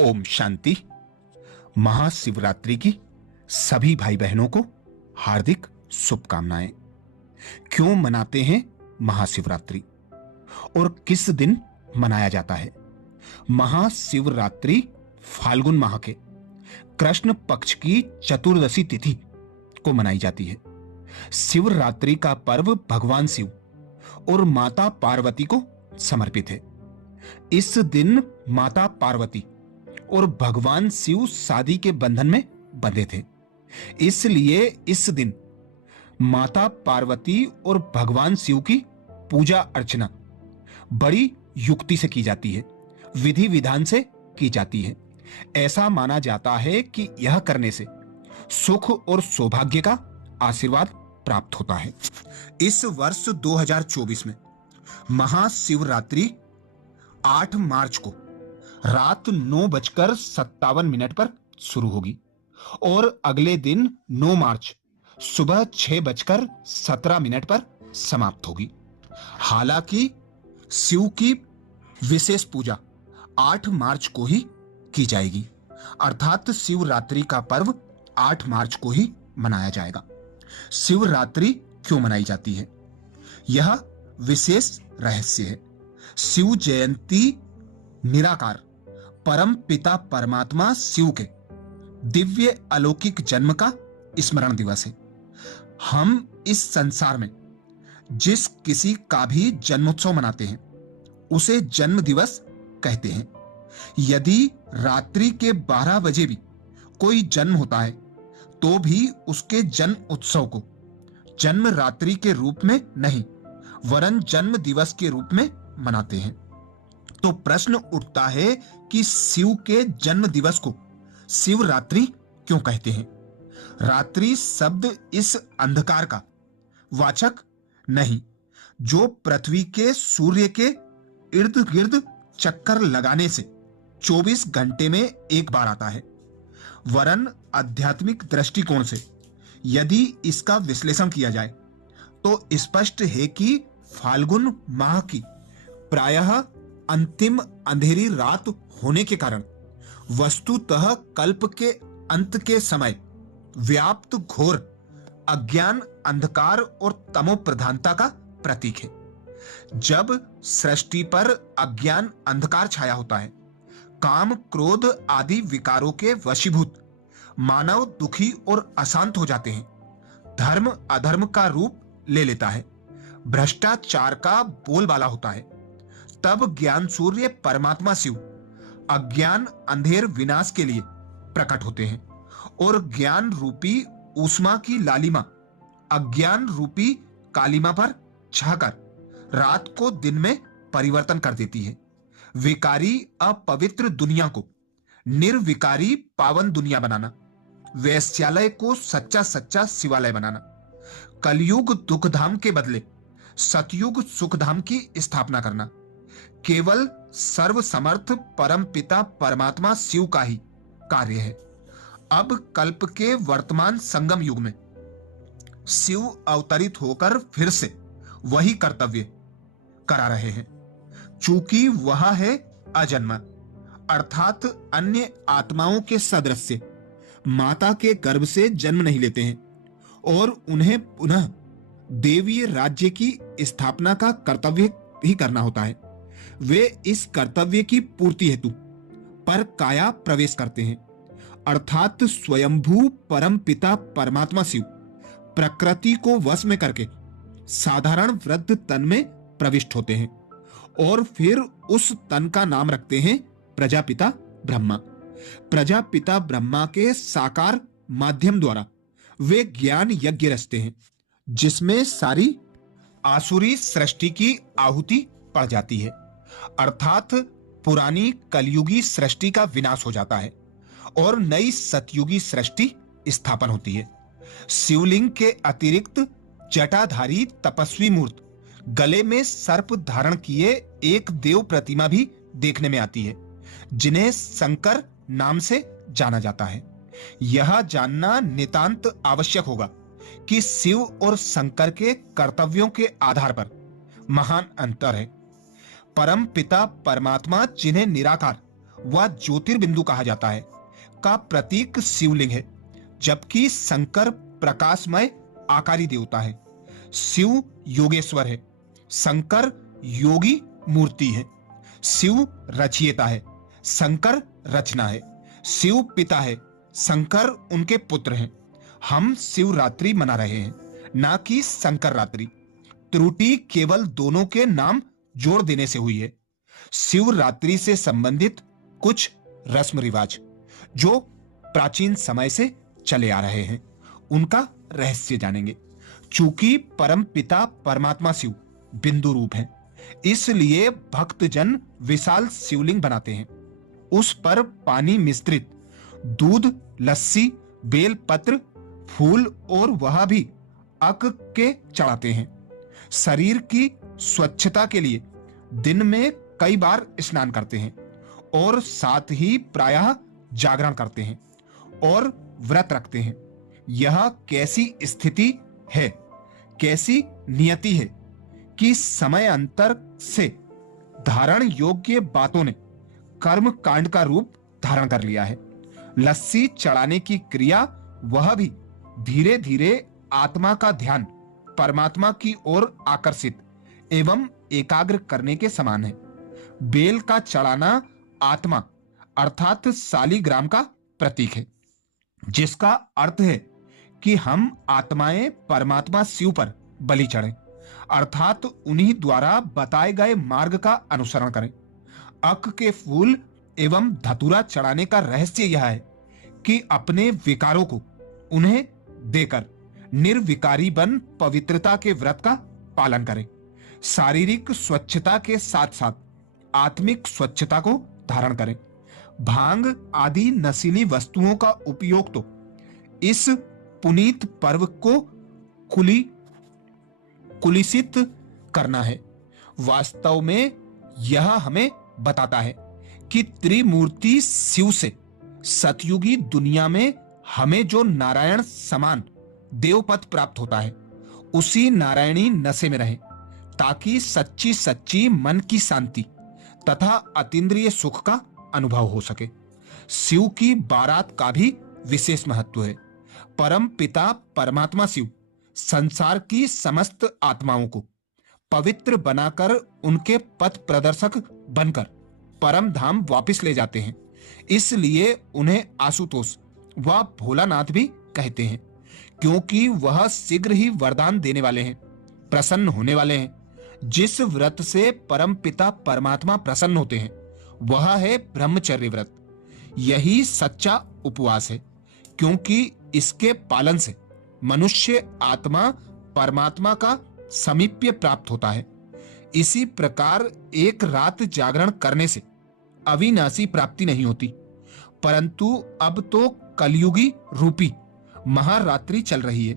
ओम शांति। महाशिवरात्रि की सभी भाई बहनों को हार्दिक शुभकामनाएं। क्यों मनाते हैं महाशिवरात्रि और किस दिन मनाया जाता है? महाशिवरात्रि फाल्गुन माह के कृष्ण पक्ष की चतुर्दशी तिथि को मनाई जाती है। शिवरात्रि का पर्व भगवान शिव और माता पार्वती को समर्पित है। इस दिन माता पार्वती और भगवान शिव शादी के बंधन में बंधे थे, इसलिए इस दिन माता पार्वती और भगवान शिव की पूजा अर्चना बड़ी युक्ति से की जाती है, विधि विधान से की जाती है। ऐसा माना जाता है कि यह करने से सुख और सौभाग्य का आशीर्वाद प्राप्त होता है। इस वर्ष 2024 में महाशिवरात्रि 8 मार्च को रात 9:57 पर शुरू होगी और अगले दिन 9 मार्च सुबह 6:17 पर समाप्त होगी। हालांकि शिव की विशेष पूजा 8 मार्च को ही की जाएगी, अर्थात शिवरात्रि का पर्व 8 मार्च को ही मनाया जाएगा। शिवरात्रि क्यों मनाई जाती है, यह विशेष रहस्य है। शिव जयंती निराकार परम पिता परमात्मा शिव के दिव्य अलौकिक जन्म का स्मरण दिवस है। हम इस संसार में जिस किसी का भी जन्मोत्सव मनाते हैं उसे जन्म दिवस कहते हैं। यदि रात्रि के 12 बजे भी कोई जन्म होता है तो भी उसके जन्म उत्सव को जन्म रात्रि के रूप में नहीं वरन जन्म दिवस के रूप में मनाते हैं। तो प्रश्न उठता है कि शिव के जन्म दिवस को शिवरात्रि क्यों कहते हैं? रात्रि शब्द इस अंधकार का वाचक नहीं जो पृथ्वी के सूर्य के इर्द गिर्द चक्कर लगाने से 24 घंटे में एक बार आता है, वरन आध्यात्मिक दृष्टिकोण से यदि इसका विश्लेषण किया जाए तो स्पष्ट है कि फाल्गुन माह की प्रायः अंतिम अंधेरी रात होने के कारण वस्तुतः कल्प के अंत के समय व्याप्त घोर अज्ञान, अंधकार और तमो प्रधानता का प्रतीक है। जब सृष्टि पर अज्ञान अंधकार छाया होता है, काम क्रोध आदि विकारों के वशीभूत मानव दुखी और अशांत हो जाते हैं, धर्म अधर्म का रूप ले लेता है, भ्रष्टाचार का बोलबाला होता है, तब ज्ञान सूर्य परमात्मा शिव अज्ञान अंधेर विनाश के लिए प्रकट होते हैं और ज्ञान रूपी ऊष्मा की लालिमा अज्ञान रूपी कालिमा पर छाकर रात को दिन में परिवर्तन कर देती है। विकारी अपवित्र दुनिया को निर्विकारी पावन दुनिया बनाना, वैश्यालय को सच्चा सच्चा शिवालय बनाना, कलयुग दुखधाम के बदले सतयुग सुखधाम की स्थापना करना केवल सर्वसमर्थ परम पिता परमात्मा शिव का ही कार्य है। अब कल्प के वर्तमान संगम युग में शिव अवतरित होकर फिर से वही कर्तव्य करा रहे हैं। चूंकि वह है अजन्मा, अर्थात अन्य आत्माओं के सदृश माता के गर्भ से जन्म नहीं लेते हैं और उन्हें पुनः देवीय राज्य की स्थापना का कर्तव्य ही करना होता है। वे इस कर्तव्य की पूर्ति हेतु पर काया प्रवेश करते हैं, अर्थात स्वयंभू परम पिता परमात्मा शिव प्रकृति को वश में करके साधारण वृद्ध तन में प्रविष्ट होते हैं और फिर उस तन का नाम रखते हैं प्रजापिता ब्रह्मा। प्रजापिता ब्रह्मा के साकार माध्यम द्वारा वे ज्ञान यज्ञ रचते हैं जिसमें सारी आसुरी सृष्टि की आहुति पड़ जाती है, अर्थात पुरानी कलयुगी सृष्टि का विनाश हो जाता है और नई सतयुगी सृष्टि स्थापन होती है। शिवलिंग के अतिरिक्त जटाधारी तपस्वी मूर्त गले में सर्प धारण किए एक देव प्रतिमा भी देखने में आती है जिन्हें शंकर नाम से जाना जाता है। यह जानना नितांत आवश्यक होगा कि शिव और शंकर के कर्तव्यों के आधार पर महान अंतर है। परम पिता परमात्मा जिन्हें निराकार व ज्योतिर्बिंदु कहा जाता है, का प्रतीक शिवलिंग है, जबकि शंकर प्रकाशमय आकारी देवता है। शिव योगेश्वर है, शंकर योगी मूर्ति है। शिव रचयिता है, शंकर रचना है। शिव पिता है, शंकर उनके पुत्र हैं। हम शिवरात्रि मना रहे हैं, ना कि शंकर रात्रि। त्रुटि केवल दोनों के नाम जोड़ देने से हुई है। शिवरात्रि से संबंधित कुछ रस्म रिवाज जो प्राचीन समय से चले आ रहे हैं, उनका रहस्य जानेंगे। चूंकि परम पिता परमात्मा शिव बिंदु रूप है, इसलिए भक्तजन विशाल शिवलिंग बनाते हैं। उस पर पानी मिश्रित दूध, लस्सी, बेल पत्र, फूल और वह भी अक के चढ़ाते हैं। शरीर की स्वच्छता के लिए दिन में कई बार स्नान करते हैं और साथ ही प्रायः जागरण करते हैं और व्रत रखते हैं। यह कैसी स्थिति है, कैसी नियति है कि समय अंतर से धारण योग्य बातों ने कर्म कांड का रूप धारण कर लिया है। लस्सी चढ़ाने की क्रिया वह भी धीरे धीरे आत्मा का ध्यान परमात्मा की ओर आकर्षित एवं एकाग्र करने के समान है। बेल का चढ़ाना आत्मा अर्थात शालिग्राम का प्रतीक है, जिसका अर्थ है कि हम आत्माएं परमात्मा शिव पर बलि चढ़ें, अर्थात उन्हीं द्वारा बताए गए मार्ग का अनुसरण करें। अक के फूल एवं धतूरा चढ़ाने का रहस्य यह है कि अपने विकारों को उन्हें देकर निर्विकारी बन पवित्रता के व्रत का पालन करें। शारीरिक स्वच्छता के साथ साथ आत्मिक स्वच्छता को धारण करें। भांग आदि नशीली वस्तुओं का उपयोग तो इस पुनीत पर्व को कुलिसित करना है। वास्तव में यह हमें बताता है कि त्रिमूर्ति शिव से सतयुगी दुनिया में हमें जो नारायण समान देवपद प्राप्त होता है, उसी नारायणी नशे में रहें, ताकि सच्ची सच्ची मन की शांति तथा अतीन्द्रिय सुख का अनुभव हो सके। शिव की बारात का भी विशेष महत्व है। परम पिता परमात्मा शिव संसार की समस्त आत्माओं को पवित्र बनाकर उनके पथ प्रदर्शक बनकर परम धाम वापस ले जाते हैं। इसलिए उन्हें आशुतोष व भोलानाथ भी कहते हैं, क्योंकि वह शीघ्र ही वरदान देने वाले हैं, प्रसन्न होने वाले हैं। जिस व्रत से परम पिता परमात्मा प्रसन्न होते हैं वह है ब्रह्मचर्य व्रत। यही सच्चा उपवास है, क्योंकि इसके पालन से मनुष्य आत्मा परमात्मा का समीप्य प्राप्त होता है। इसी प्रकार एक रात जागरण करने से अविनाशी प्राप्ति नहीं होती, परंतु अब तो कलयुगी रूपी महारात्रि चल रही है,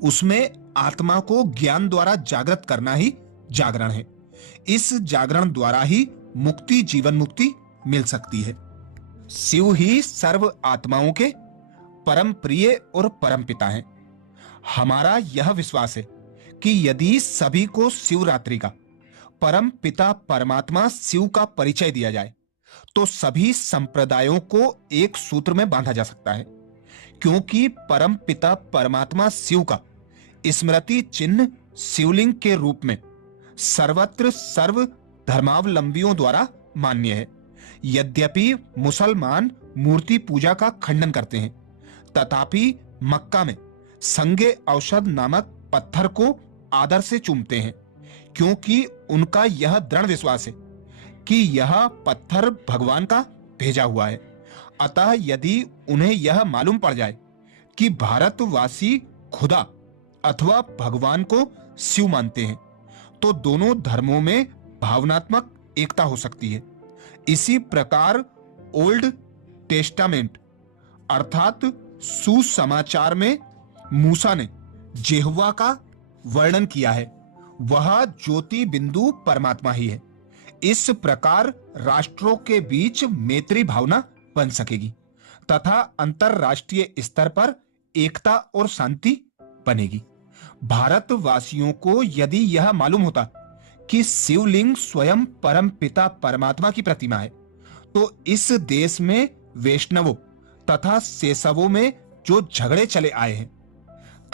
उसमें आत्मा को ज्ञान द्वारा जागृत करना ही जागरण है। इस जागरण द्वारा ही मुक्ति, जीवन मुक्ति मिल सकती है। शिव ही सर्व आत्माओं के परम प्रिय और परम पिता हैं। हमारा यह विश्वास है कि यदि सभी को शिवरात्रि का परम पिता परमात्मा शिव का परिचय दिया जाए तो सभी संप्रदायों को एक सूत्र में बांधा जा सकता है, क्योंकि परम पिता परमात्मा शिव का स्मृति चिन्ह शिवलिंग के रूप में सर्वत्र सर्व धर्मावलंबियों द्वारा मान्य है। यद्यपि मुसलमान मूर्ति पूजा का खंडन करते हैं, तथापि मक्का में संगे औषध नामक पत्थर को आदर से चूमते हैं, क्योंकि उनका यह दृढ़ विश्वास है कि यह पत्थर भगवान का भेजा हुआ है। अतः यदि उन्हें यह मालूम पड़ जाए कि भारतवासी खुदा अथवा भगवान को शिव मानते हैं, तो दोनों धर्मों में भावनात्मक एकता हो सकती है। इसी प्रकार ओल्ड टेस्टामेंट अर्थात सुसमाचार में मूसा ने जेहवा का वर्णन किया है, वह ज्योति बिंदु परमात्मा ही है। इस प्रकार राष्ट्रों के बीच मैत्री भावना बन सकेगी तथा अंतरराष्ट्रीय स्तर पर एकता और शांति बनेगी। भारतवासियों को यदि यह मालूम होता कि शिवलिंग स्वयं परम पिता परमात्मा की प्रतिमा है, तो इस देश में वैष्णवों तथा शैशवों में जो झगड़े चले आए हैं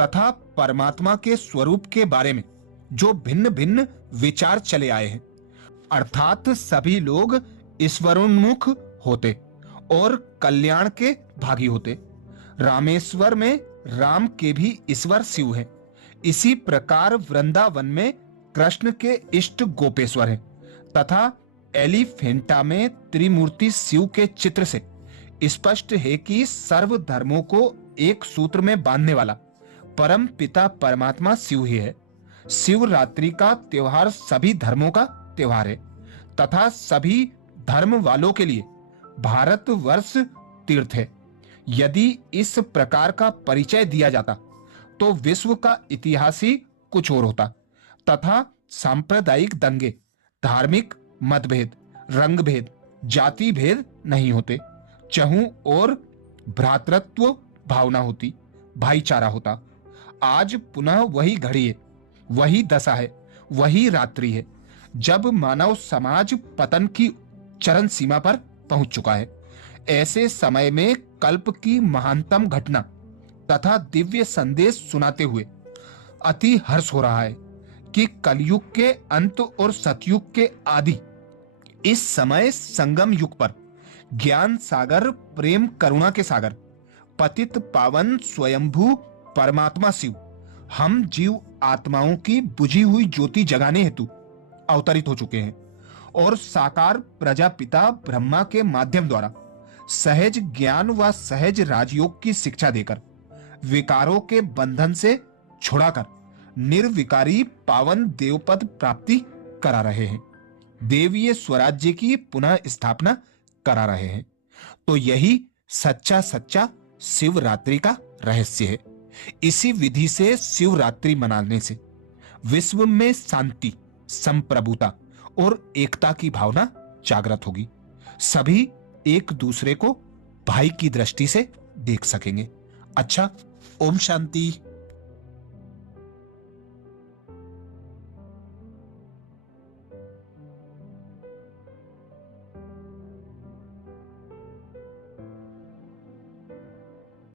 तथा परमात्मा के स्वरूप के बारे में जो भिन्न भिन्न विचार चले आए हैं, अर्थात सभी लोग ईश्वरोन्मुख होते और कल्याण के भागी होते। रामेश्वर में राम के भी ईश्वर शिव है। इसी प्रकार वृंदावन में कृष्ण के इष्ट गोपेश्वर है तथा एलिफेंटा में त्रिमूर्ति शिव के चित्र से स्पष्ट है कि सर्व धर्मों को एक सूत्र में बांधने वाला परम पिता परमात्मा शिव ही है। शिवरात्रि का त्योहार सभी धर्मों का त्योहार है तथा सभी धर्म वालों के लिए भारतवर्ष तीर्थ है। यदि इस प्रकार का परिचय दिया जाता तो विश्व का इतिहास ही कुछ और होता तथा सांप्रदायिक दंगे, धार्मिक मतभेद, रंग भेद, जाति भेद नहीं होते। चहु और भ्रातृत्व भावना होती, भाईचारा होता। आज पुनः वही घड़ी है, वही दशा है, वही रात्रि है जब मानव समाज पतन की चरम सीमा पर पहुंच चुका है। ऐसे समय में कल्प की महानतम घटना तथा दिव्य संदेश सुनाते हुए अति हर्ष हो रहा है कि कलयुग के अंत और सतयुग के आदि इस समय संगम युग पर ज्ञान सागर, प्रेम करुणा के सागर, पतित पावन स्वयंभू परमात्मा शिव हम जीव आत्माओं की बुझी हुई ज्योति जगाने हेतु अवतरित हो चुके हैं और साकार प्रजापिता ब्रह्मा के माध्यम द्वारा सहज ज्ञान व सहज राजयोग की शिक्षा देकर विकारों के बंधन से छुड़ाकर निर्विकारी पावन देवपद प्राप्ति करा रहे हैं, देवीय स्वराज्य की पुनः स्थापना करा रहे हैं। तो यही सच्चा सच्चा शिवरात्रि का रहस्य है। इसी विधि से शिवरात्रि मनाने से विश्व में शांति, संप्रभुता और एकता की भावना जागृत होगी। सभी एक दूसरे को भाई की दृष्टि से देख सकेंगे। अच्छा, ओम शांति।